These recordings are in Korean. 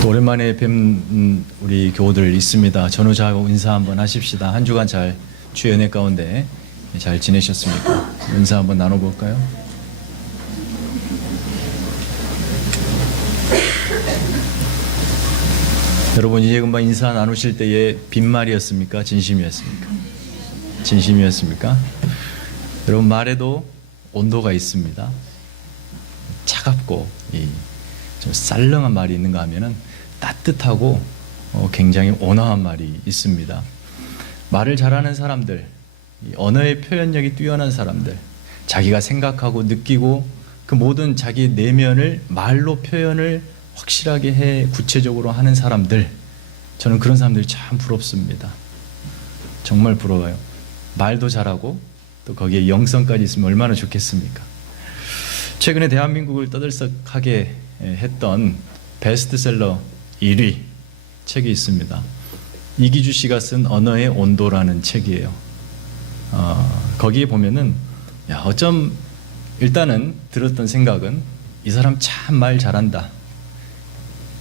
또 오랜만에 뵌 우리 교우들 있습니다. 전우자하고 인사 한번 하십시다. 한 주간 잘 주의 은혜 가운데 잘 지내셨습니까? 인사 한번 나눠볼까요? 여러분, 이제 금방 인사 나누실 때의 빈말이었습니까? 진심이었습니까? 진심이었습니까? 여러분, 말에도 온도가 있습니다. 차갑고 좀 쌀렁한 말이 있는가 하면은 따뜻하고 굉장히 온화한 말이 있습니다. 말을 잘하는 사람들, 언어의 표현력이 뛰어난 사람들, 자기가 생각하고 느끼고 그 모든 자기 내면을 말로 표현을 확실하게 해 구체적으로 하는 사람들, 저는 그런 사람들이 참 부럽습니다. 정말 부러워요. 말도 잘하고 또 거기에 영성까지 있으면 얼마나 좋겠습니까? 최근에 대한민국을 떠들썩하게 했던 베스트셀러 1위 책이 있습니다. 이기주 씨가 쓴 언어의 온도라는 책이에요. 거기에 보면은 어쩜 일단은 들었던 생각은 이 사람 참 말 잘한다.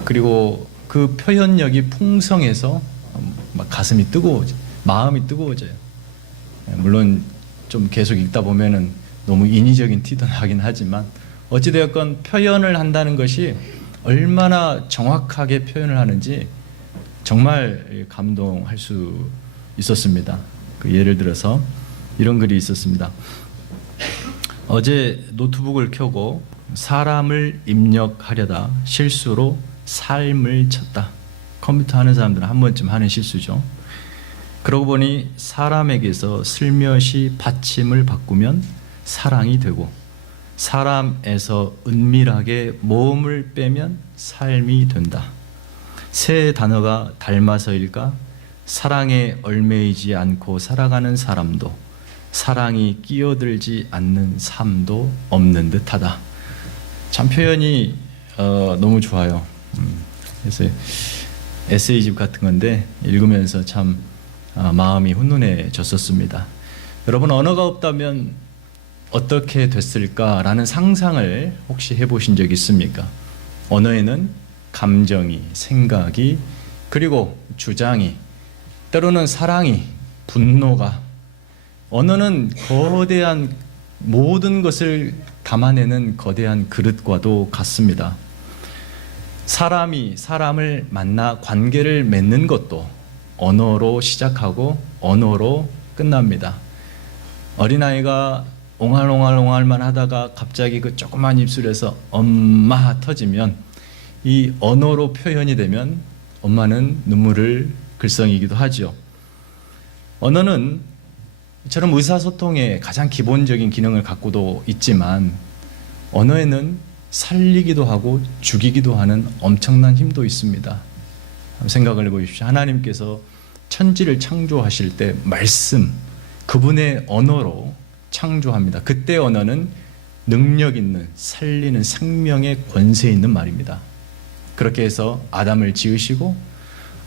그리고 그 표현력이 풍성해서 막 가슴이 뜨거워져, 마음이 뜨거워져요. 물론 좀 계속 읽다 보면은 너무 인위적인 티도 나긴 하지만 어찌되었건 표현을 한다는 것이 얼마나 정확하게 표현을 하는지 정말 감동할 수 있었습니다. 그 예를 들어서 이런 글이 있었습니다. 어제 노트북을 켜고 사람을 입력하려다 실수로 삶을 쳤다. 컴퓨터 하는 사람들은 한 번쯤 하는 실수죠. 그러고 보니 사람에게서 슬며시 받침을 바꾸면 사랑이 되고 사람에서 은밀하게 모험을 빼면 삶이 된다. 세 단어가 닮아서일까? 사랑에 얽매이지 않고 살아가는 사람도 사랑이 끼어들지 않는 삶도 없는 듯하다. 참 표현이 너무 좋아요. 그래서 에세이집 같은 건데 읽으면서 참 마음이 훈훈해졌었습니다. 여러분, 언어가 없다면 어떻게 됐을까라는 상상을 혹시 해보신 적 있습니까? 언어에는 감정이, 생각이, 그리고 주장이, 때로는 사랑이, 분노가, 언어는 거대한 모든 것을 담아내는 거대한 그릇과도 같습니다. 사람이 사람을 만나 관계를 맺는 것도 언어로 시작하고 언어로 끝납니다. 어린아이가 옹알옹알옹알만 하다가 갑자기 그 조그만 입술에서 엄마 터지면 이 언어로 표현이 되면 엄마는 눈물을 글썽이기도 하죠. 언어는 이처럼 의사소통의 가장 기본적인 기능을 갖고도 있지만 언어에는 살리기도 하고 죽이기도 하는 엄청난 힘도 있습니다. 생각을 해보십시오. 하나님께서 천지를 창조하실 때 말씀, 그분의 언어로 창조합니다. 그때 언어는 능력 있는, 살리는 생명의 권세 있는 말입니다. 그렇게 해서 아담을 지으시고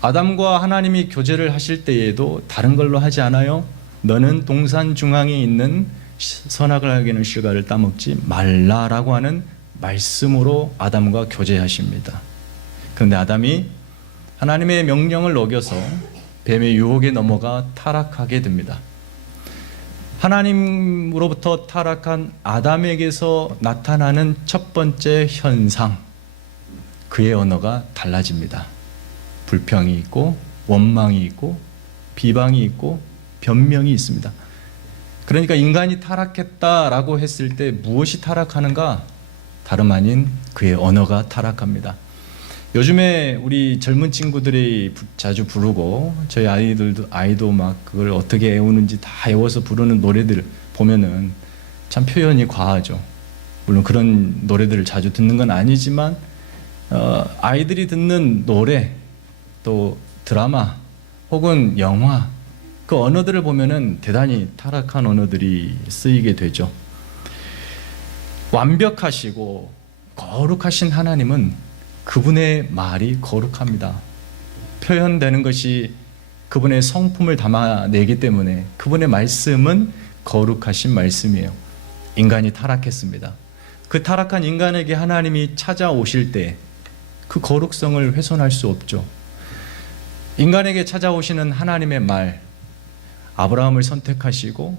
아담과 하나님이 교제를 하실 때에도 다른 걸로 하지 않아요. 너는 동산 중앙에 있는 선악을 알게는 실과를 따먹지 말라라고 하는 말씀으로 아담과 교제하십니다. 그런데 아담이 하나님의 명령을 어겨서 뱀의 유혹에 넘어가 타락하게 됩니다. 하나님으로부터 타락한 아담에게서 나타나는 첫 번째 현상, 그의 언어가 달라집니다. 불평이 있고 원망이 있고 비방이 있고 변명이 있습니다. 그러니까 인간이 타락했다라고 했을 때 무엇이 타락하는가? 다름 아닌 그의 언어가 타락합니다. 요즘에 우리 젊은 친구들이 자주 부르고 저희 아이도 막 그걸 어떻게 애우는지 다 애워서 부르는 노래들 보면은 참 표현이 과하죠. 물론 그런 노래들을 자주 듣는 건 아니지만 아이들이 듣는 노래 또 드라마 혹은 영화 그 언어들을 보면은 대단히 타락한 언어들이 쓰이게 되죠. 완벽하시고 거룩하신 하나님은 그분의 말이 거룩합니다. 표현되는 것이 그분의 성품을 담아내기 때문에 그분의 말씀은 거룩하신 말씀이에요. 인간이 타락했습니다. 그 타락한 인간에게 하나님이 찾아오실 때 그 거룩성을 훼손할 수 없죠. 인간에게 찾아오시는 하나님의 말, 아브라함을 선택하시고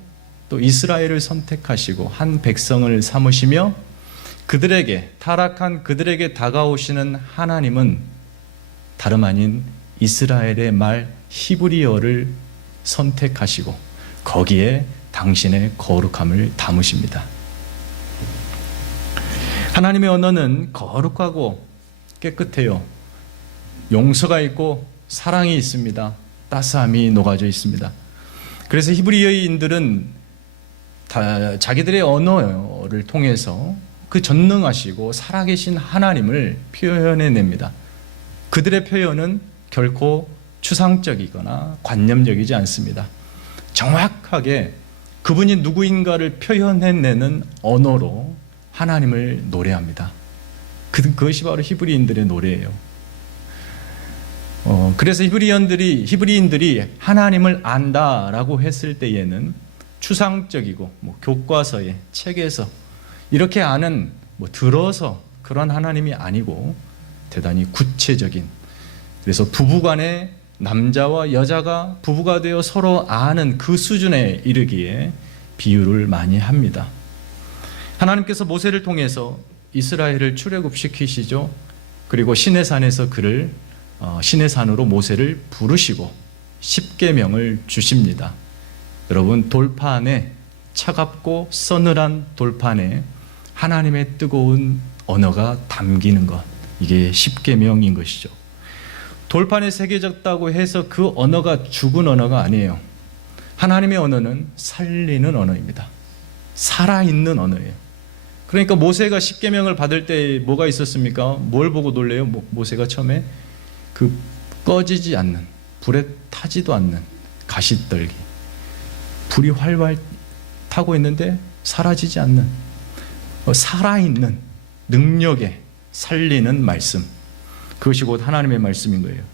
또 이스라엘을 선택하시고 한 백성을 삼으시며 타락한 그들에게 다가오시는 하나님은 다름 아닌 이스라엘의 말 히브리어를 선택하시고 거기에 당신의 거룩함을 담으십니다. 하나님의 언어는 거룩하고 깨끗해요. 용서가 있고 사랑이 있습니다. 따스함이 녹아져 있습니다. 그래서 히브리어인들은 자기들의 언어를 통해서 그 전능하시고 살아계신 하나님을 표현해냅니다. 그들의 표현은 결코 추상적이거나 관념적이지 않습니다. 정확하게 그분이 누구인가를 표현해내는 언어로 하나님을 노래합니다. 그것이 바로 히브리인들의 노래예요. 그래서 히브리인들이 하나님을 안다라고 했을 때에는 추상적이고 교과서에 책에서 이렇게 아는 들어서 그런 하나님이 아니고 대단히 구체적인, 그래서 부부간에 남자와 여자가 부부가 되어 서로 아는 그 수준에 이르기에 비유를 많이 합니다. 하나님께서 모세를 통해서 이스라엘을 출애굽시키시죠. 그리고 시내산에서 시내산으로 모세를 부르시고 십계명을 주십니다. 여러분, 돌판에, 차갑고 서늘한 돌판에 하나님의 뜨거운 언어가 담기는 것, 이게 십계명인 것이죠. 돌판에 새겨졌다고 해서 그 언어가 죽은 언어가 아니에요. 하나님의 언어는 살리는 언어입니다. 살아있는 언어예요. 그러니까 모세가 십계명을 받을 때 뭐가 있었습니까? 뭘 보고 놀래요? 모세가 처음에 그 꺼지지 않는, 불에 타지도 않는 가시떨기, 불이 활활 타고 있는데 사라지지 않는, 살아있는 능력에 살리는 말씀, 그것이 곧 하나님의 말씀인 거예요.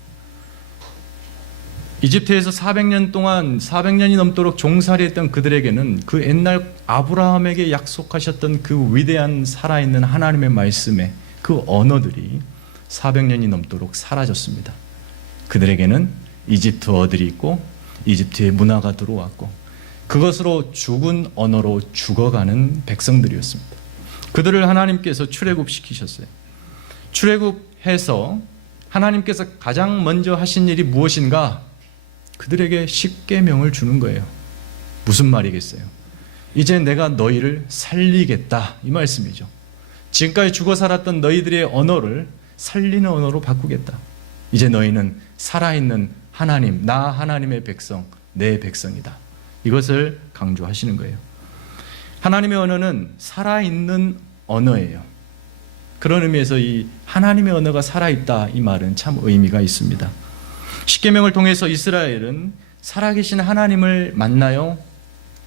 이집트에서 400년이 넘도록 종살이했던 그들에게는 그 옛날 아브라함에게 약속하셨던 그 위대한 살아있는 하나님의 말씀의 그 언어들이 400년이 넘도록 사라졌습니다. 그들에게는 이집트어들이 있고 이집트의 문화가 들어왔고 그것으로 죽은 언어로 죽어가는 백성들이었습니다. 그들을 하나님께서 출애굽시키셨어요. 출애굽해서 하나님께서 가장 먼저 하신 일이 무엇인가? 그들에게 십계명을 주는 거예요. 무슨 말이겠어요? 이제 내가 너희를 살리겠다, 이 말씀이죠. 지금까지 죽어 살았던 너희들의 언어를 살리는 언어로 바꾸겠다. 이제 너희는 살아있는 하나님, 나 하나님의 백성, 내 백성이다. 이것을 강조하시는 거예요. 하나님의 언어는 살아있는 언어예요. 그런 의미에서 이 하나님의 언어가 살아있다, 이 말은 참 의미가 있습니다. 십계명을 통해서 이스라엘은 살아계신 하나님을 만나요.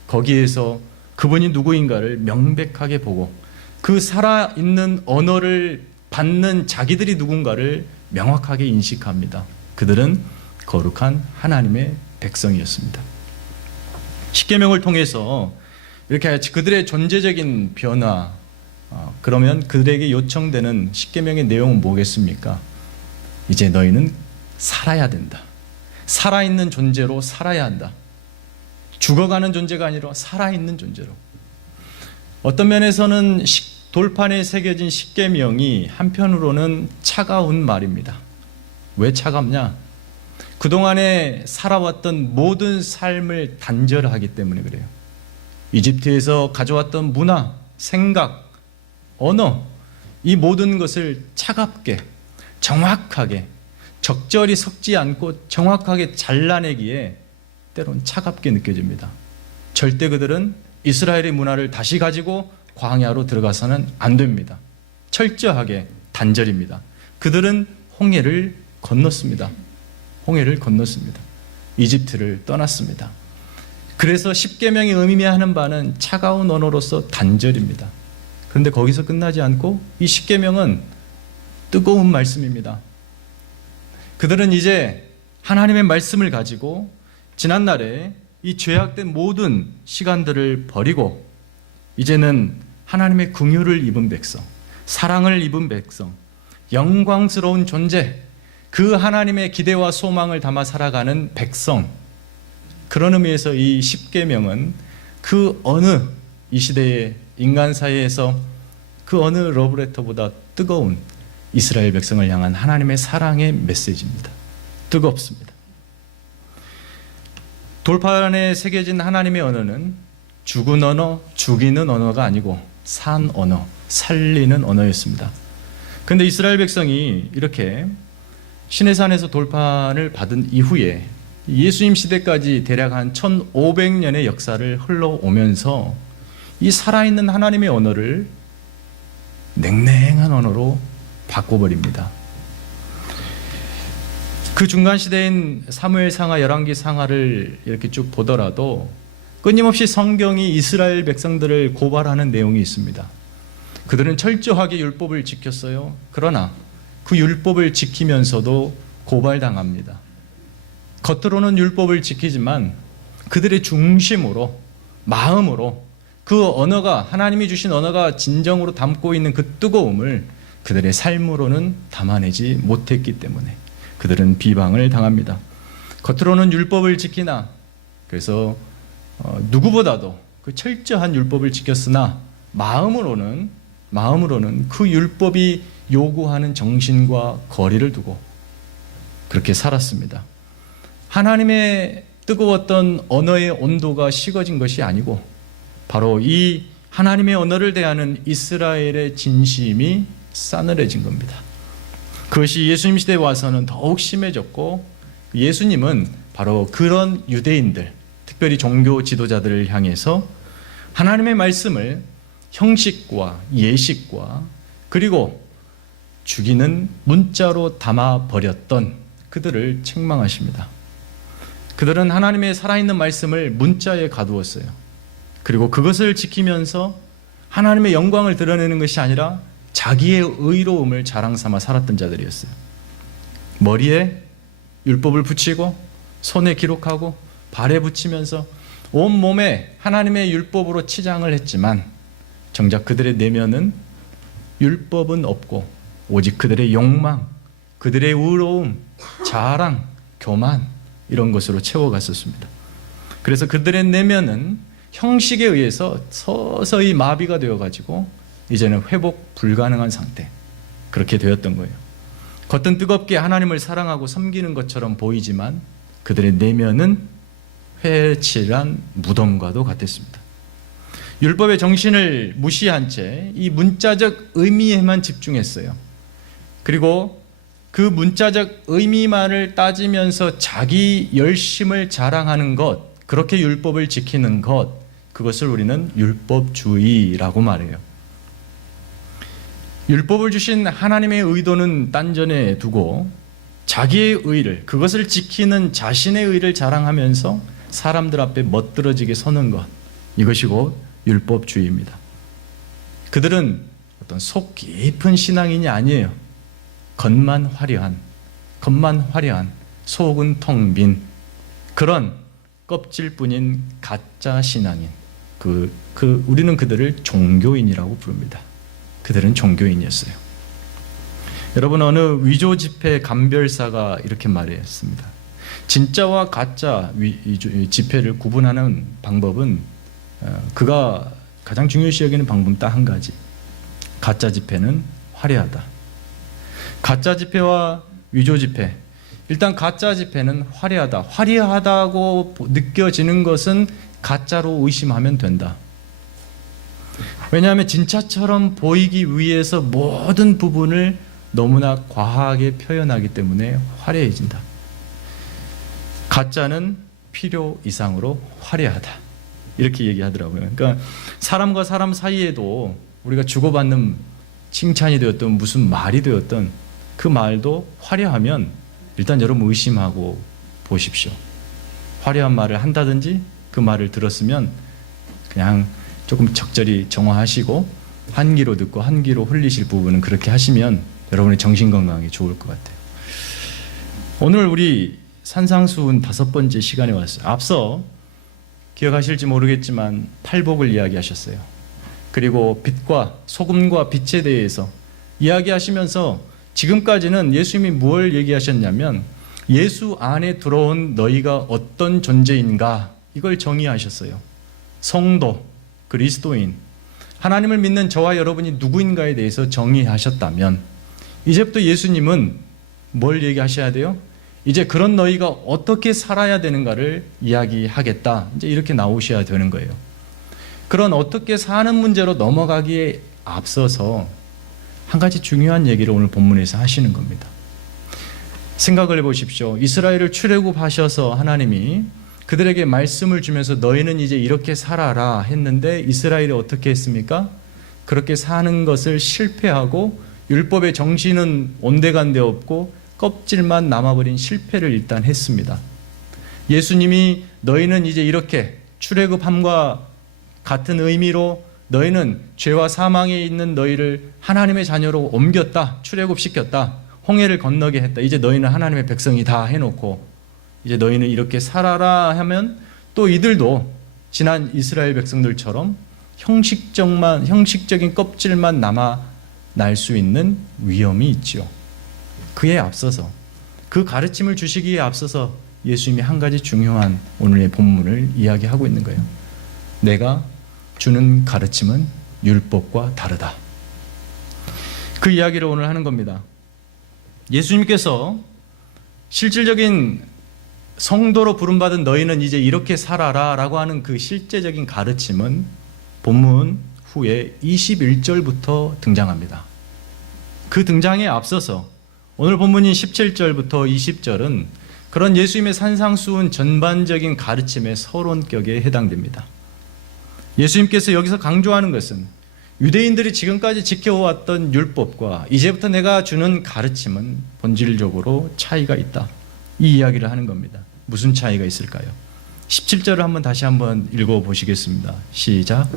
거기에서 그분이 누구인가를 명백하게 보고 그 살아있는 언어를 받는 자기들이 누군가를 명확하게 인식합니다. 그들은 거룩한 하나님의 백성이었습니다. 십계명을 통해서 이렇게 그들의 존재적인 변화, 그러면 그들에게 요청되는 십계명의 내용은 뭐겠습니까? 이제 너희는 살아야 된다. 살아있는 존재로 살아야 한다. 죽어가는 존재가 아니라 살아있는 존재로. 어떤 면에서는 돌판에 새겨진 십계명이 한편으로는 차가운 말입니다. 왜 차갑냐? 그동안에 살아왔던 모든 삶을 단절하기 때문에 그래요. 이집트에서 가져왔던 문화, 생각, 언어, 이 모든 것을 차갑게, 정확하게, 적절히 섞지 않고 정확하게 잘라내기에 때론 차갑게 느껴집니다. 절대 그들은 이스라엘의 문화를 다시 가지고 광야로 들어가서는 안 됩니다. 철저하게 단절입니다. 그들은 홍해를 건넜습니다. 홍해를 건넜습니다. 이집트를 떠났습니다. 그래서 십계명이 의미하는 바는 차가운 언어로서 단절입니다. 그런데 거기서 끝나지 않고 이 십계명은 뜨거운 말씀입니다. 그들은 이제 하나님의 말씀을 가지고 지난날에 이 죄악된 모든 시간들을 버리고 이제는 하나님의 긍휼을 입은 백성, 사랑을 입은 백성, 영광스러운 존재, 그 하나님의 기대와 소망을 담아 살아가는 백성. 그런 의미에서 이 십계명은 그 어느 이 시대의 인간 사이에서 그 어느 러브레터보다 뜨거운 이스라엘 백성을 향한 하나님의 사랑의 메시지입니다. 뜨겁습니다. 돌판에 새겨진 하나님의 언어는 죽은 언어, 죽이는 언어가 아니고 산 언어, 살리는 언어였습니다. 그런데 이스라엘 백성이 이렇게 시내산에서 돌판을 받은 이후에 예수님 시대까지 대략 한 1500년의 역사를 흘러오면서 이 살아있는 하나님의 언어를 냉랭한 언어로 바꿔버립니다. 그 중간 시대인 사무엘상하, 열왕기상하를 이렇게 쭉 보더라도 끊임없이 성경이 이스라엘 백성들을 고발하는 내용이 있습니다. 그들은 철저하게 율법을 지켰어요. 그러나 그 율법을 지키면서도 고발당합니다. 겉으로는 율법을 지키지만 그들의 중심으로, 마음으로 그 언어가, 하나님이 주신 언어가 진정으로 담고 있는 그 뜨거움을 그들의 삶으로는 담아내지 못했기 때문에 그들은 비방을 당합니다. 겉으로는 율법을 지키나, 그래서 누구보다도 그 철저한 율법을 지켰으나 마음으로는 그 율법이 요구하는 정신과 거리를 두고 그렇게 살았습니다. 하나님의 뜨거웠던 언어의 온도가 식어진 것이 아니고 바로 이 하나님의 언어를 대하는 이스라엘의 진심이 싸늘해진 겁니다. 그것이 예수님 시대에 와서는 더욱 심해졌고, 예수님은 바로 그런 유대인들, 특별히 종교 지도자들을 향해서 하나님의 말씀을 형식과 예식과 그리고 죽이는 문자로 담아버렸던 그들을 책망하십니다. 그들은 하나님의 살아있는 말씀을 문자에 가두었어요. 그리고 그것을 지키면서 하나님의 영광을 드러내는 것이 아니라 자기의 의로움을 자랑 삼아 살았던 자들이었어요. 머리에 율법을 붙이고 손에 기록하고 발에 붙이면서 온몸에 하나님의 율법으로 치장을 했지만 정작 그들의 내면은 율법은 없고 오직 그들의 욕망, 그들의 의로움, 자랑, 교만 이런 것으로 채워갔었습니다. 그래서 그들의 내면은 형식에 의해서 서서히 마비가 되어가지고 이제는 회복 불가능한 상태, 그렇게 되었던 거예요. 겉은 뜨겁게 하나님을 사랑하고 섬기는 것처럼 보이지만 그들의 내면은 회칠한 무덤과도 같았습니다. 율법의 정신을 무시한 채 이 문자적 의미에만 집중했어요. 그리고 그 문자적 의미만을 따지면서 자기 열심을 자랑하는 것, 그렇게 율법을 지키는 것, 그것을 우리는 율법주의라고 말해요. 율법을 주신 하나님의 의도는 딴전에 두고 자기의 의를, 그것을 지키는 자신의 의를 자랑하면서 사람들 앞에 멋들어지게 서는 것, 이것이 곧 율법주의입니다. 그들은 어떤 속 깊은 신앙인이 아니에요. 겉만 화려한, 속은 텅 빈 그런 껍질뿐인 가짜 신앙인. 우리는 그들을 종교인이라고 부릅니다. 그들은 종교인이었어요. 여러분, 어느 위조 지폐 감별사가 이렇게 말했습니다. 진짜와 가짜 지폐를 구분하는 방법은 그가 가장 중요시 여기는 방법은 딱 한 가지. 가짜 지폐는 화려하다. 가짜 지폐와 위조 지폐. 일단 가짜 지폐는 화려하다. 화려하다고 느껴지는 것은 가짜로 의심하면 된다. 왜냐하면 진짜처럼 보이기 위해서 모든 부분을 너무나 과하게 표현하기 때문에 화려해진다. 가짜는 필요 이상으로 화려하다. 이렇게 얘기하더라고요. 그러니까 사람과 사람 사이에도 우리가 주고받는 칭찬이 되었던 무슨 말이 되었던 그 말도 화려하면 일단 여러분 의심하고 보십시오. 화려한 말을 한다든지 그 말을 들었으면 그냥 조금 적절히 정화하시고 한 귀로 듣고 한 귀로 흘리실 부분은 그렇게 하시면 여러분의 정신건강에 좋을 것 같아요. 오늘 우리 산상수훈 5번째 시간에 왔어요. 앞서 기억하실지 모르겠지만 팔복을 이야기하셨어요. 그리고 빛과 소금과 빛에 대해서 이야기하시면서 지금까지는 예수님이 뭘 얘기하셨냐면 예수 안에 들어온 너희가 어떤 존재인가 이걸 정의하셨어요. 성도, 그리스도인, 하나님을 믿는 저와 여러분이 누구인가에 대해서 정의하셨다면 이제부터 예수님은 뭘 얘기하셔야 돼요? 이제 그런 너희가 어떻게 살아야 되는가를 이야기하겠다. 이제 이렇게 나오셔야 되는 거예요. 그런 어떻게 사는 문제로 넘어가기에 앞서서 한 가지 중요한 얘기를 오늘 본문에서 하시는 겁니다. 생각을 해보십시오. 이스라엘을 출애굽하셔서 하나님이 그들에게 말씀을 주면서 너희는 이제 이렇게 살아라 했는데 이스라엘이 어떻게 했습니까? 그렇게 사는 것을 실패하고 율법의 정신은 온데간데 없고 껍질만 남아버린 실패를 일단 했습니다. 예수님이 너희는 이제 이렇게 출애굽함과 같은 의미로 너희는 죄와 사망에 있는 너희를 하나님의 자녀로 옮겼다. 출애굽시켰다. 홍해를 건너게 했다. 이제 너희는 하나님의 백성이다 해놓고 이제 너희는 이렇게 살아라 하면 또 이들도 지난 이스라엘 백성들처럼 형식적인 껍질만 남아 날 수 있는 위험이 있지요. 그에 앞서서 그 가르침을 주시기에 앞서서 예수님이 한 가지 중요한 오늘의 본문을 이야기하고 있는 거예요. 내가 주는 가르침은 율법과 다르다. 그 이야기를 오늘 하는 겁니다. 예수님께서 실질적인 성도로 부름받은 너희는 이제 이렇게 살아라 라고 하는 그 실제적인 가르침은 본문 후에 21절부터 등장합니다. 그 등장에 앞서서 오늘 본문인 17절부터 20절은 그런 예수님의 산상수훈 전반적인 가르침의 서론격에 해당됩니다. 예수님께서 여기서 강조하는 것은 유대인들이 지금까지 지켜왔던 율법과 이제부터 내가 주는 가르침은 본질적으로 차이가 있다. 이 이야기를 하는 겁니다. 무슨 차이가 있을까요? 17절을 다시 한번 읽어보시겠습니다. 시작.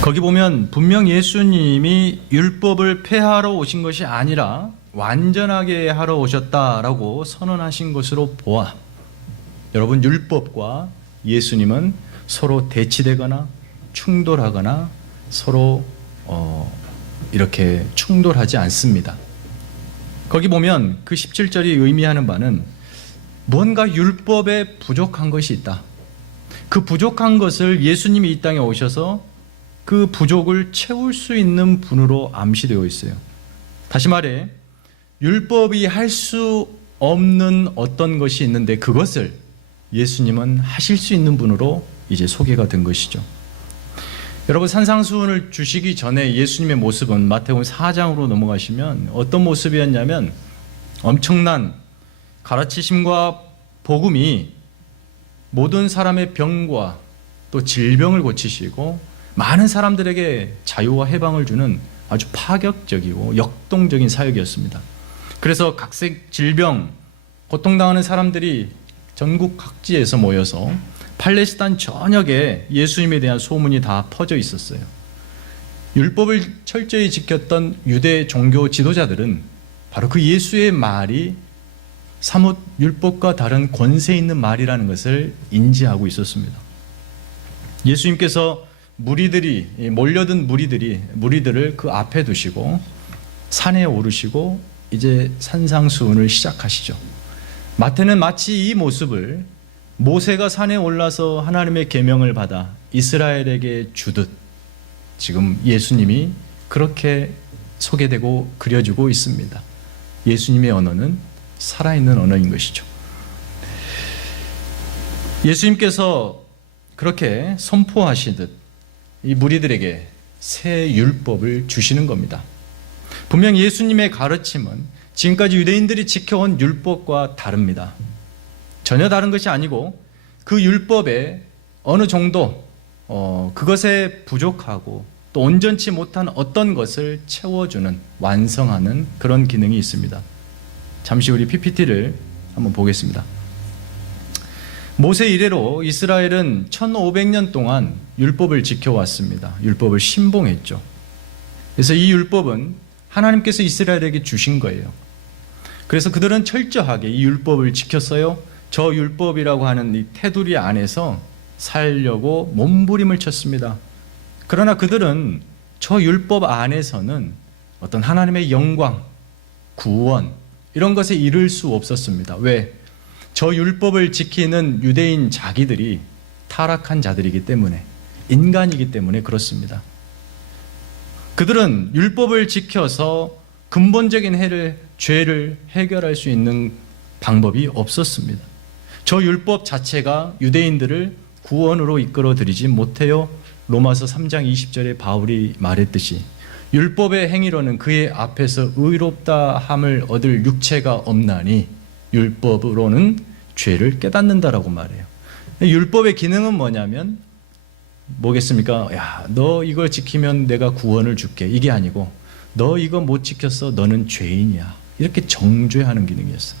거기 보면 분명 예수님이 율법을 폐하러 오신 것이 아니라 완전하게 하러 오셨다라고 선언하신 것으로 보아 여러분 율법과 예수님은 서로 대치되거나 충돌하거나 서로 이렇게 충돌하지 않습니다. 거기 보면 그 17절이 의미하는 바는 뭔가 율법에 부족한 것이 있다. 그 부족한 것을 예수님이 이 땅에 오셔서 그 부족을 채울 수 있는 분으로 암시되어 있어요. 다시 말해 율법이 할 수 없는 어떤 것이 있는데 그것을 예수님은 하실 수 있는 분으로 이제 소개가 된 것이죠. 여러분 산상수훈을 주시기 전에 예수님의 모습은 마태복음 4장으로 넘어가시면 어떤 모습이었냐면 엄청난 가르치심과 복음이 모든 사람의 병과 또 질병을 고치시고 많은 사람들에게 자유와 해방을 주는 아주 파격적이고 역동적인 사역이었습니다. 그래서 각색 질병, 고통당하는 사람들이 전국 각지에서 모여서 팔레스타인 전역에 예수님에 대한 소문이 다 퍼져 있었어요. 율법을 철저히 지켰던 유대 종교 지도자들은 바로 그 예수의 말이 사뭇 율법과 다른 권세 있는 말이라는 것을 인지하고 있었습니다. 예수님께서 몰려든 무리들을 그 앞에 두시고 산에 오르시고 이제 산상수훈을 시작하시죠. 마태는 마치 이 모습을 모세가 산에 올라서 하나님의 계명을 받아 이스라엘에게 주듯 지금 예수님이 그렇게 소개되고 그려지고 있습니다. 예수님의 언어는 살아있는 언어인 것이죠. 예수님께서 그렇게 선포하시듯 이 무리들에게 새 율법을 주시는 겁니다. 분명 예수님의 가르침은 지금까지 유대인들이 지켜온 율법과 다릅니다. 전혀 다른 것이 아니고 그 율법에 어느 정도 그것에 부족하고 또 온전치 못한 어떤 것을 채워주는 완성하는 그런 기능이 있습니다. 잠시 우리 PPT를 한번 보겠습니다. 모세 이래로 이스라엘은 1500년 동안 율법을 지켜왔습니다. 율법을 신봉했죠. 그래서 이 율법은 하나님께서 이스라엘에게 주신 거예요. 그래서 그들은 철저하게 이 율법을 지켰어요. 저 율법이라고 하는 이 테두리 안에서 살려고 몸부림을 쳤습니다. 그러나 그들은 저 율법 안에서는 어떤 하나님의 영광, 구원 이런 것에 이를 수 없었습니다. 왜? 저 율법을 지키는 유대인 자기들이 타락한 자들이기 때문에, 인간이기 때문에 그렇습니다. 그들은 율법을 지켜서 근본적인 죄를 해결할 수 있는 방법이 없었습니다. 저 율법 자체가 유대인들을 구원으로 이끌어들이지 못해요. 로마서 3장 20절에 바울이 말했듯이 율법의 행위로는 그의 앞에서 의롭다 함을 얻을 육체가 없나니 율법으로는 죄를 깨닫는다라고 말해요. 율법의 기능은 뭐냐면 뭐겠습니까? 야, 너 이걸 지키면 내가 구원을 줄게. 이게 아니고 너 이거 못 지켰어. 너는 죄인이야. 이렇게 정죄하는 기능이었어요.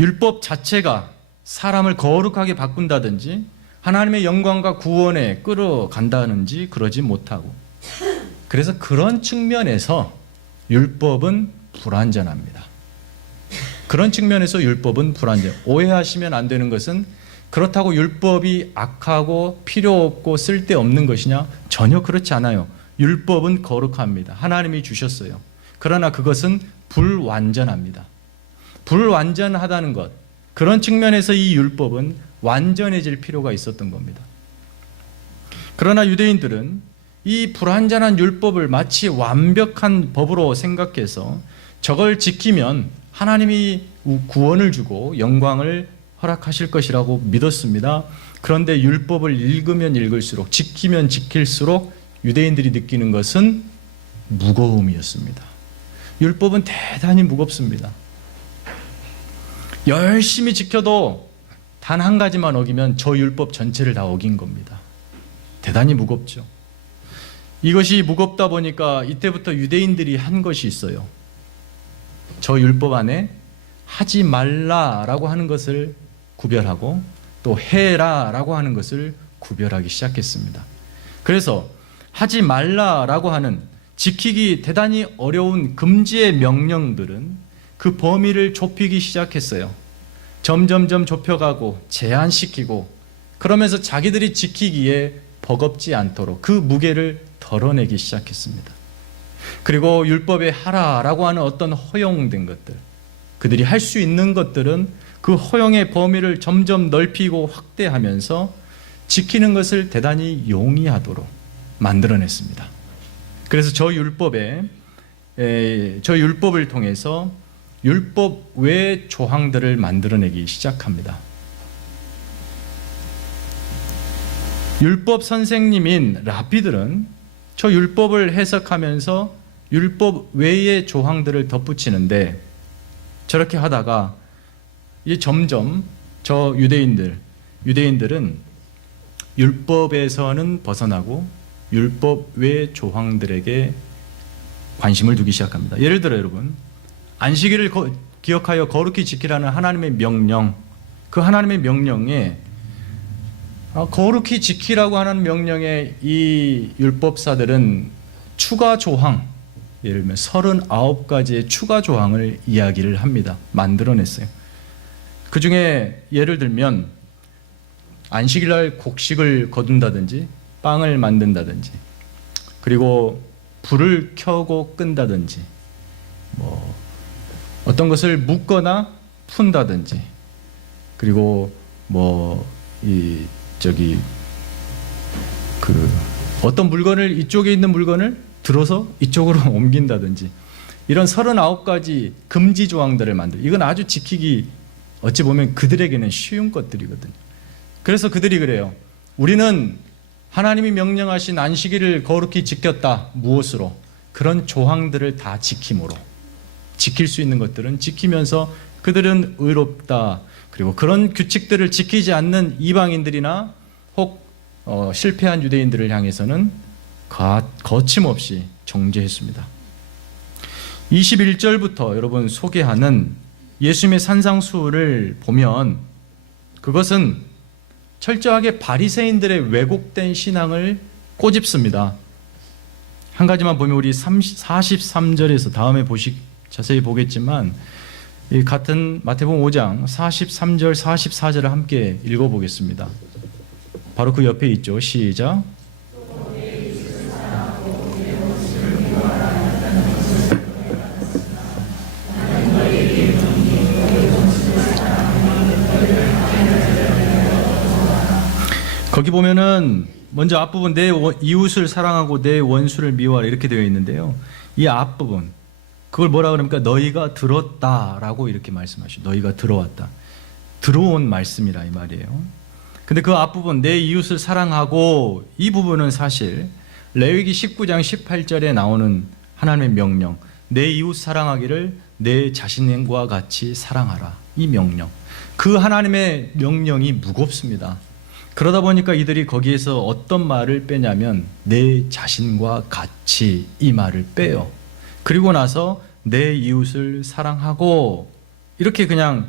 율법 자체가 사람을 거룩하게 바꾼다든지 하나님의 영광과 구원에 끌어간다든지 그러지 못하고, 그래서 그런 측면에서 율법은 불완전합니다. 그런 측면에서 율법은 불완전. 오해하시면 안 되는 것은 그렇다고 율법이 악하고 필요 없고 쓸데없는 것이냐? 전혀 그렇지 않아요. 율법은 거룩합니다. 하나님이 주셨어요. 그러나 그것은 불완전합니다. 불완전하다는 것, 그런 측면에서 이 율법은 완전해질 필요가 있었던 겁니다. 그러나 유대인들은 이 불완전한 율법을 마치 완벽한 법으로 생각해서 저걸 지키면 하나님이 구원을 주고 영광을 허락하실 것이라고 믿었습니다. 그런데 율법을 읽으면 읽을수록, 지키면 지킬수록 유대인들이 느끼는 것은 무거움이었습니다. 율법은 대단히 무겁습니다. 열심히 지켜도 단 한 가지만 어기면 저 율법 전체를 다 어긴 겁니다. 대단히 무겁죠. 이것이 무겁다 보니까 이때부터 유대인들이 한 것이 있어요. 저 율법 안에 하지 말라라고 하는 것을 구별하고 또 해라라고 하는 것을 구별하기 시작했습니다. 그래서 하지 말라라고 하는 지키기 대단히 어려운 금지의 명령들은 그 범위를 좁히기 시작했어요. 점점점 좁혀가고 제한시키고, 그러면서 자기들이 지키기에 버겁지 않도록 그 무게를 덜어내기 시작했습니다. 그리고 율법에 하라라고 하는 어떤 허용된 것들, 그들이 할 수 있는 것들은 그 허용의 범위를 점점 넓히고 확대하면서 지키는 것을 대단히 용이하도록 만들어냈습니다. 그래서 저 율법을 통해서 율법 외 조항들을 만들어내기 시작합니다. 율법 선생님인 랍비들은 저 율법을 해석하면서 율법 외의 조항들을 덧붙이는데, 저렇게 하다가 이제 점점 저 유대인들은 율법에서는 벗어나고 율법 외 조항들에게 관심을 두기 시작합니다. 예를 들어 여러분, 안식일을 기억하여 거룩히 지키라는 하나님의 명령, 그 하나님의 명령에 거룩히 지키라고 하는 명령에 이 율법사들은 추가 조항, 예를 들면 39가지의 추가 조항을 이야기를 합니다. 만들어냈어요. 그 중에 예를 들면 안식일날 곡식을 거둔다든지 빵을 만든다든지, 그리고 불을 켜고 끈다든지, 어떤 것을 묶거나 푼다든지, 그리고 어떤 물건을, 이쪽에 있는 물건을 들어서 이쪽으로 옮긴다든지, 이런 39가지 금지 조항들을 이건 아주 지키기 어찌 보면 그들에게는 쉬운 것들이거든요. 그래서 그들이 그래요. 우리는 하나님이 명령하신 안식일을 거룩히 지켰다. 무엇으로? 그런 조항들을 다 지킴으로. 지킬 수 있는 것들은 지키면서 그들은 의롭다. 그리고 그런 규칙들을 지키지 않는 이방인들이나 혹 실패한 유대인들을 향해서는 거침없이 정죄했습니다. 21절부터 여러분 소개하는 예수님의 산상수를 보면 그것은 철저하게 바리새인들의 왜곡된 신앙을 꼬집습니다. 한 가지만 보면 우리 43절에서 다음에 자세히 보겠지만 이 같은 마태복음 5장 43절 44절을 함께 읽어보겠습니다. 바로 그 옆에 있죠. 시작. 거기 보면은 먼저 앞부분 내 이웃을 사랑하고 내 원수를 미워하라 이렇게 되어 있는데요. 이 앞부분 그걸 뭐라 그럽니까? 너희가 들었다라고 이렇게 말씀하시죠. 너희가 들어왔다. 들어온 말씀이라 이 말이에요. 근데 그 앞부분 내 이웃을 사랑하고 이 부분은 사실 레위기 19장 18절에 나오는 하나님의 명령, 내 이웃 사랑하기를 내 자신과 같이 사랑하라. 이 명령. 그 하나님의 명령이 무겁습니다. 그러다 보니까 이들이 거기에서 어떤 말을 빼냐면 내 자신과 같이 이 말을 빼요. 그리고 나서 내 이웃을 사랑하고 이렇게 그냥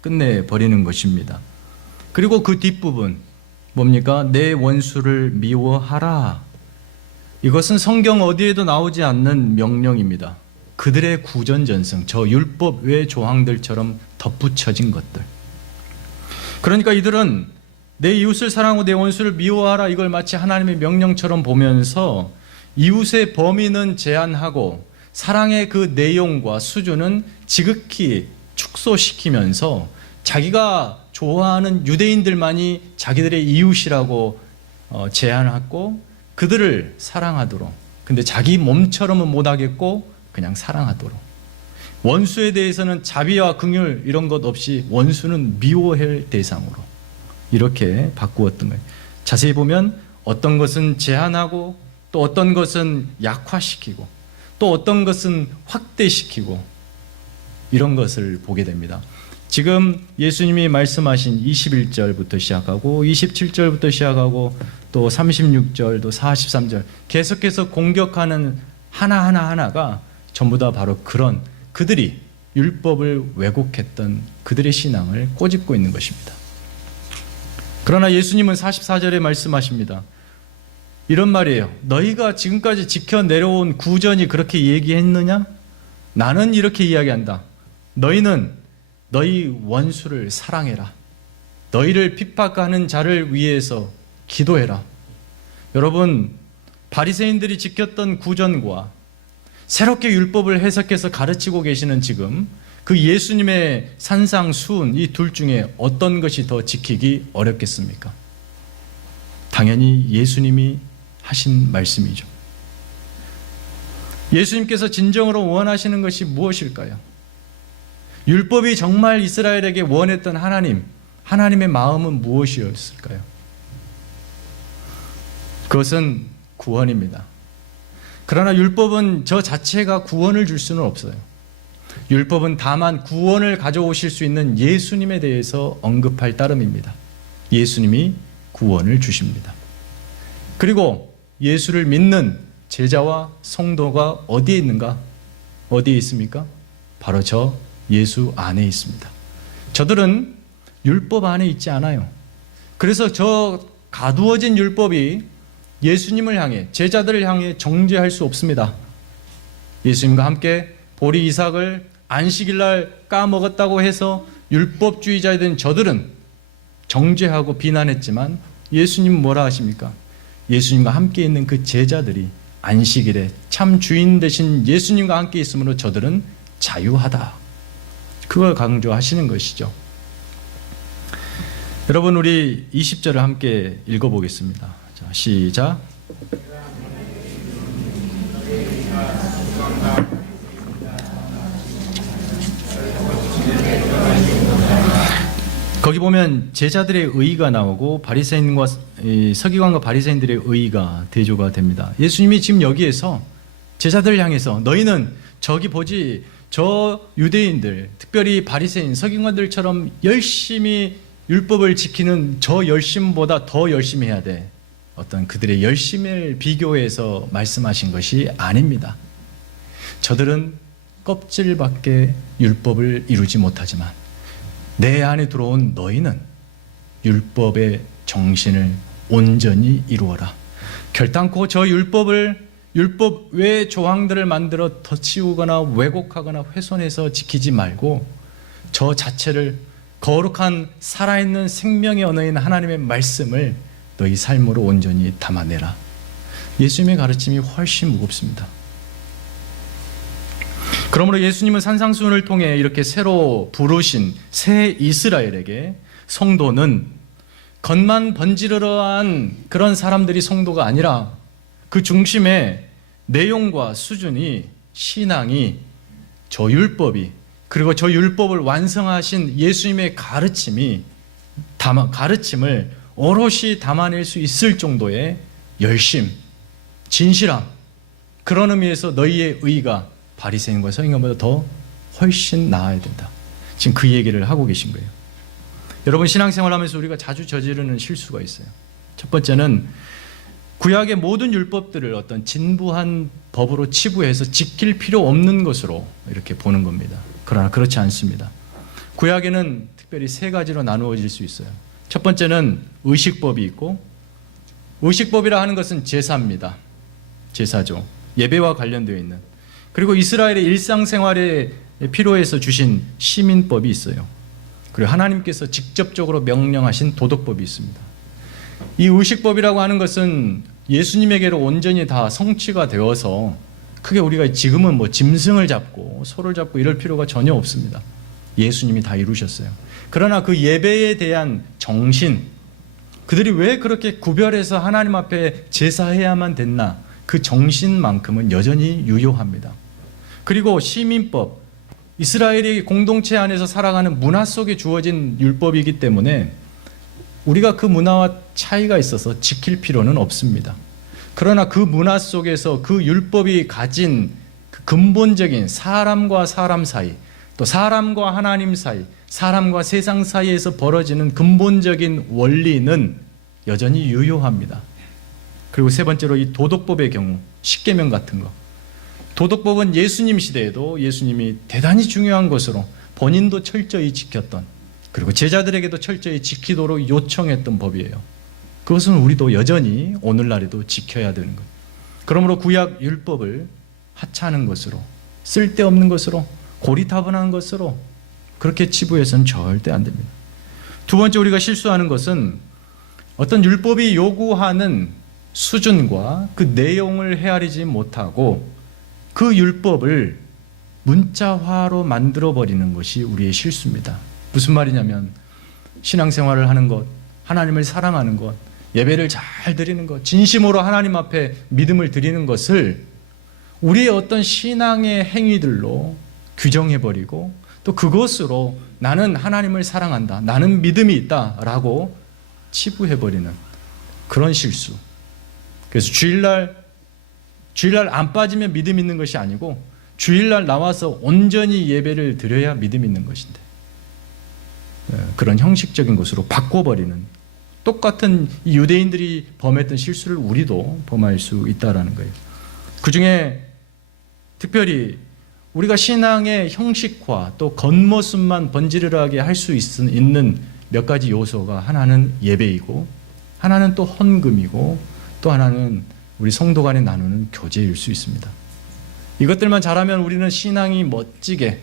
끝내버리는 것입니다. 그리고 그 뒷부분 뭡니까? 내 원수를 미워하라. 이것은 성경 어디에도 나오지 않는 명령입니다. 그들의 구전전승, 저 율법 외 조항들처럼 덧붙여진 것들. 그러니까 이들은 내 이웃을 사랑하고 내 원수를 미워하라 이걸 마치 하나님의 명령처럼 보면서 이웃의 범위는 제한하고 사랑의 그 내용과 수준은 지극히 축소시키면서 자기가 좋아하는 유대인들만이 자기들의 이웃이라고 제한하고 그들을 사랑하도록, 근데 자기 몸처럼은 못하겠고 그냥 사랑하도록, 원수에 대해서는 자비와 긍휼 이런 것 없이 원수는 미워할 대상으로 이렇게 바꾸었던 거예요. 자세히 보면 어떤 것은 제한하고 또 어떤 것은 약화시키고 또 어떤 것은 확대시키고 이런 것을 보게 됩니다. 지금 예수님이 말씀하신 21절부터 시작하고 27절부터 시작하고 또 36절 또 43절 계속해서 공격하는 하나가 전부 다 바로 그런 그들이 율법을 왜곡했던 그들의 신앙을 꼬집고 있는 것입니다. 그러나 예수님은 44절에 말씀하십니다. 이런 말이에요. 너희가 지금까지 지켜 내려온 구전이 그렇게 얘기했느냐? 나는 이렇게 이야기한다. 너희는 너희 원수를 사랑해라. 너희를 핍박하는 자를 위해서 기도해라. 여러분, 바리새인들이 지켰던 구전과 새롭게 율법을 해석해서 가르치고 계시는 지금 그 예수님의 산상수훈 이 둘 중에 어떤 것이 더 지키기 어렵겠습니까? 당연히 예수님이 하신 말씀이죠. 예수님께서 진정으로 원하시는 것이 무엇일까요? 율법이 정말 이스라엘에게 원했던 하나님의 마음은 무엇이었을까요? 그것은 구원입니다. 그러나 율법은 저 자체가 구원을 줄 수는 없어요. 율법은 다만 구원을 가져오실 수 있는 예수님에 대해서 언급할 따름입니다. 예수님이 구원을 주십니다. 그리고 예수를 믿는 제자와 성도가 어디에 있는가? 어디에 있습니까? 바로 저 예수 안에 있습니다. 저들은 율법 안에 있지 않아요. 그래서 저 가두어진 율법이 예수님을 향해, 제자들을 향해 정죄할 수 없습니다. 예수님과 함께 보리 이삭을 안식일날 까먹었다고 해서 율법주의자에 저들은 정죄하고 비난했지만 예수님은 뭐라 하십니까? 예수님과 함께 있는 그 제자들이 안식일에 참 주인 되신 예수님과 함께 있으므로 저들은 자유하다. 그걸 강조하시는 것이죠. 여러분, 우리 20절을 함께 읽어보겠습니다. 자, 시작. 거기 보면 제자들의 의의가 나오고 바리새인과 서기관과 바리새인들의 의의가 대조가 됩니다. 예수님이 지금 여기에서 제자들을 향해서 너희는 저기 보지 저 유대인들, 특별히 바리새인, 서기관들처럼 열심히 율법을 지키는 저 열심보다 더 열심히 해야 돼. 어떤 그들의 열심을 비교해서 말씀하신 것이 아닙니다. 저들은 껍질밖에 율법을 이루지 못하지만 내 안에 들어온 너희는 율법의 정신을 온전히 이루어라. 결단코 저 율법을 율법 외의 조항들을 만들어 덧씌우거나 왜곡하거나 훼손해서 지키지 말고 저 자체를 거룩한 살아있는 생명의 언어인 하나님의 말씀을 너희 삶으로 온전히 담아내라. 예수님의 가르침이 훨씬 무겁습니다. 그러므로 예수님은 산상수훈을 통해 이렇게 새로 부르신 새 이스라엘에게 성도는 겉만 번지르르한 그런 사람들이 성도가 아니라 그 중심에 내용과 수준이, 신앙이, 저 율법이, 그리고 저 율법을 완성하신 예수님의 가르침을 오롯이 담아낼 수 있을 정도의 열심, 진실함, 그런 의미에서 너희의 의가 바리새인과 서기관보다 더 훨씬 나아야 된다. 지금 그 얘기를 하고 계신 거예요. 여러분, 신앙생활하면서 우리가 자주 저지르는 실수가 있어요. 첫 번째는 구약의 모든 율법들을 어떤 진부한 법으로 치부해서 지킬 필요 없는 것으로 이렇게 보는 겁니다. 그러나 그렇지 않습니다. 구약에는 특별히 세 가지로 나누어질 수 있어요. 첫 번째는 의식법이 있고, 의식법이라 하는 것은 제사입니다. 제사죠. 예배와 관련되어 있는. 그리고 이스라엘의 일상생활에 필요해서 주신 시민법이 있어요. 그리고 하나님께서 직접적으로 명령하신 도덕법이 있습니다. 이 의식법이라고 하는 것은 예수님에게로 온전히 다 성취가 되어서 크게 우리가 지금은 뭐 짐승을 잡고 소를 잡고 이럴 필요가 전혀 없습니다. 예수님이 다 이루셨어요. 그러나 그 예배에 대한 정신, 그들이 왜 그렇게 구별해서 하나님 앞에 제사해야만 됐나, 그 정신만큼은 여전히 유효합니다. 그리고 시민법, 이스라엘이 공동체 안에서 살아가는 문화 속에 주어진 율법이기 때문에 우리가 그 문화와 차이가 있어서 지킬 필요는 없습니다. 그러나 그 문화 속에서 그 율법이 가진 그 근본적인 사람과 사람 사이, 또 사람과 하나님 사이, 사람과 세상 사이에서 벌어지는 근본적인 원리는 여전히 유효합니다. 그리고 세 번째로 이 도덕법의 경우, 십계명 같은 거. 도덕법은 예수님 시대에도 예수님이 대단히 중요한 것으로 본인도 철저히 지켰던, 그리고 제자들에게도 철저히 지키도록 요청했던 법이에요. 그것은 우리도 여전히 오늘날에도 지켜야 되는 것. 그러므로 구약 율법을 하찮은 것으로, 쓸데없는 것으로, 고리타분한 것으로 그렇게 치부해서는 절대 안 됩니다. 두 번째, 우리가 실수하는 것은 어떤 율법이 요구하는 수준과 그 내용을 헤아리지 못하고 그 율법을 문자화로 만들어버리는 것이 우리의 실수입니다. 무슨 말이냐면, 신앙생활을 하는 것, 하나님을 사랑하는 것, 예배를 잘 드리는 것, 진심으로 하나님 앞에 믿음을 드리는 것을 우리의 어떤 신앙의 행위들로 규정해버리고, 또 그것으로 나는 하나님을 사랑한다, 나는 믿음이 있다 라고 치부해버리는 그런 실수. 그래서 주일날 안 빠지면 믿음 있는 것이 아니고, 주일날 나와서 온전히 예배를 드려야 믿음 있는 것인데, 그런 형식적인 것으로 바꿔버리는, 똑같은 유대인들이 범했던 실수를 우리도 범할 수 있다는 거예요. 그 중에 특별히 우리가 신앙의 형식화, 또 겉모습만 번지르르하게 할 수 있는 몇 가지 요소가, 하나는 예배이고, 하나는 또 헌금이고, 또 하나는 우리 성도 간에 나누는 교제일 수 있습니다. 이것들만 잘하면 우리는 신앙이 멋지게,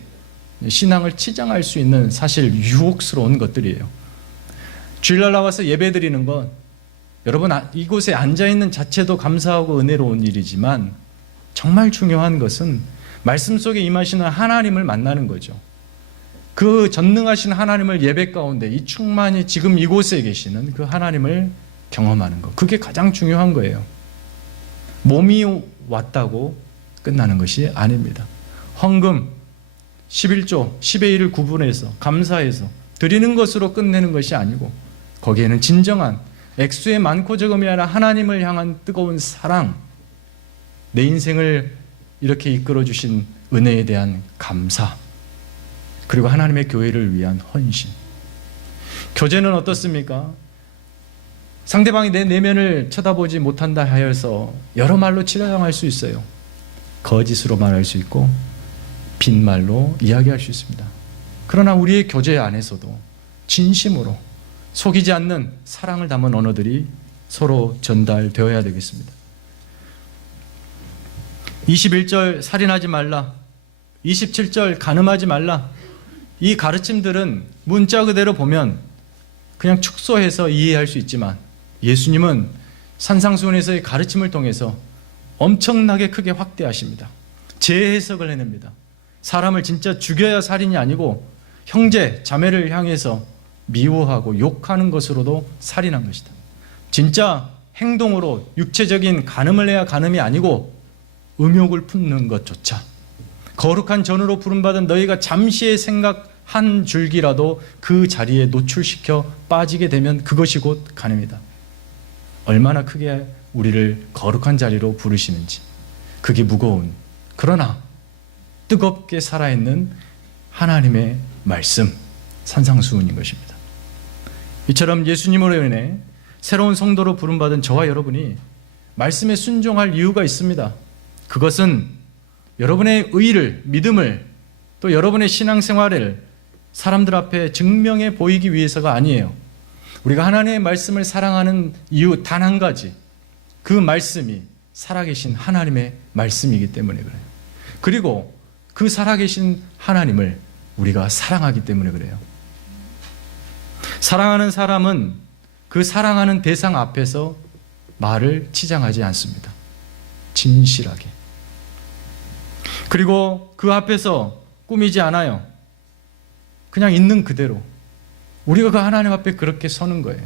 신앙을 치장할 수 있는 사실 유혹스러운 것들이에요. 주일날 나와서 예배 드리는 것, 여러분 이곳에 앉아있는 자체도 감사하고 은혜로운 일이지만 정말 중요한 것은 말씀 속에 임하시는 하나님을 만나는 거죠. 그 전능하신 하나님을 예배 가운데 이 충만히 지금 이곳에 계시는 그 하나님을 경험하는 것, 그게 가장 중요한 거예요. 몸이 왔다고 끝나는 것이 아닙니다. 헌금, 11조, 10의 1을 구분해서 감사해서 드리는 것으로 끝내는 것이 아니고, 거기에는 진정한 액수의 많고 적음이 아니라 하나님을 향한 뜨거운 사랑, 내 인생을 이렇게 이끌어주신 은혜에 대한 감사, 그리고 하나님의 교회를 위한 헌신. 교제는 어떻습니까? 상대방이 내 내면을 쳐다보지 못한다 하여서 여러 말로 치장할 수 있어요. 거짓으로 말할 수 있고 빈말로 이야기할 수 있습니다. 그러나 우리의 교제 안에서도 진심으로 속이지 않는 사랑을 담은 언어들이 서로 전달되어야 되겠습니다. 21절 살인하지 말라, 27절 간음하지 말라, 이 가르침들은 문자 그대로 보면 그냥 축소해서 이해할 수 있지만 예수님은 산상수훈에서의 가르침을 통해서 엄청나게 크게 확대하십니다. 재해석을 해냅니다. 사람을 진짜 죽여야 살인이 아니고 형제, 자매를 향해서 미워하고 욕하는 것으로도 살인한 것이다. 진짜 행동으로 육체적인 간음을 해야 간음이 아니고 음욕을 품는 것조차 거룩한 전으로 부름받은 너희가 잠시의 생각 한 줄기라도 그 자리에 노출시켜 빠지게 되면 그것이 곧 간음이다. 얼마나 크게 우리를 거룩한 자리로 부르시는지, 그게 무거운 그러나 뜨겁게 살아있는 하나님의 말씀, 산상수훈인 것입니다. 이처럼 예수님으로 인해 새로운 성도로 부름받은 저와 여러분이 말씀에 순종할 이유가 있습니다. 그것은 여러분의 의를, 믿음을, 또 여러분의 신앙생활을 사람들 앞에 증명해 보이기 위해서가 아니에요. 우리가 하나님의 말씀을 사랑하는 이유 단 한 가지, 그 말씀이 살아계신 하나님의 말씀이기 때문에 그래요. 그리고 그 살아계신 하나님을 우리가 사랑하기 때문에 그래요. 사랑하는 사람은 그 사랑하는 대상 앞에서 말을 치장하지 않습니다. 진실하게. 그리고 그 앞에서 꾸미지 않아요. 그냥 있는 그대로. 우리가 그 하나님 앞에 그렇게 서는 거예요.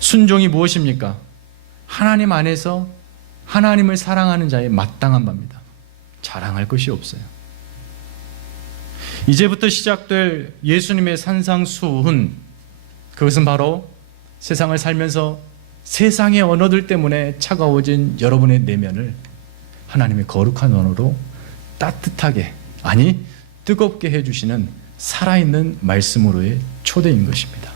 순종이 무엇입니까? 하나님 안에서 하나님을 사랑하는 자의 마땅한 바입니다. 자랑할 것이 없어요. 이제부터 시작될 예수님의 산상수훈, 그것은 바로 세상을 살면서 세상의 언어들 때문에 차가워진 여러분의 내면을 하나님의 거룩한 언어로 따뜻하게, 아니 뜨겁게 해주시는 살아있는 말씀으로의 초대인 것입니다.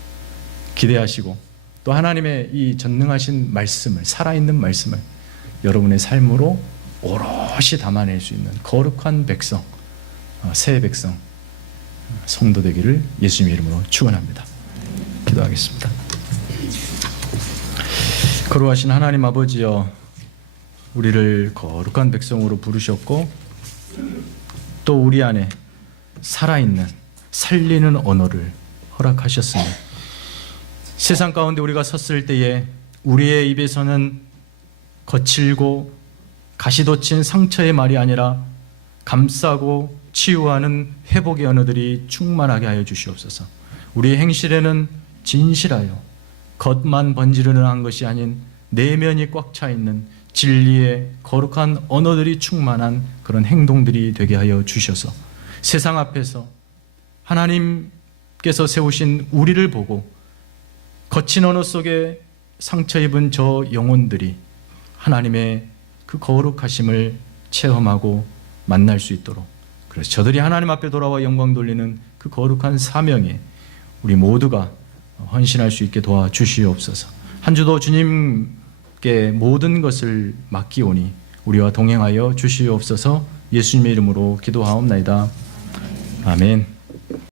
기대하시고 또 하나님의 이 전능하신 말씀을, 살아있는 말씀을 여러분의 삶으로 오롯이 담아낼 수 있는 거룩한 백성, 새 백성, 성도 되기를 예수님의 이름으로 축원합니다. 기도하겠습니다. 거룩하신 하나님 아버지여, 우리를 거룩한 백성으로 부르셨고 또 우리 안에 살아있는 살리는 언어를 허락하셨으니 세상 가운데 우리가 섰을 때에 우리의 입에서는 거칠고 가시돋친 상처의 말이 아니라 감싸고 치유하는 회복의 언어들이 충만하게 하여 주시옵소서. 우리의 행실에는 진실하여 겉만 번지르르한 것이 아닌 내면이 꽉 차 있는 진리의 거룩한 언어들이 충만한 그런 행동들이 되게 하여 주셔서 세상 앞에서 하나님께서 세우신 우리를 보고 거친 언어 속에 상처 입은 저 영혼들이 하나님의 그 거룩하심을 체험하고 만날 수 있도록, 그래서 저들이 하나님 앞에 돌아와 영광 돌리는 그 거룩한 사명에 우리 모두가 헌신할 수 있게 도와주시옵소서. 한 주도 주님께 모든 것을 맡기오니 우리와 동행하여 주시옵소서. 예수님의 이름으로 기도하옵나이다. 아멘.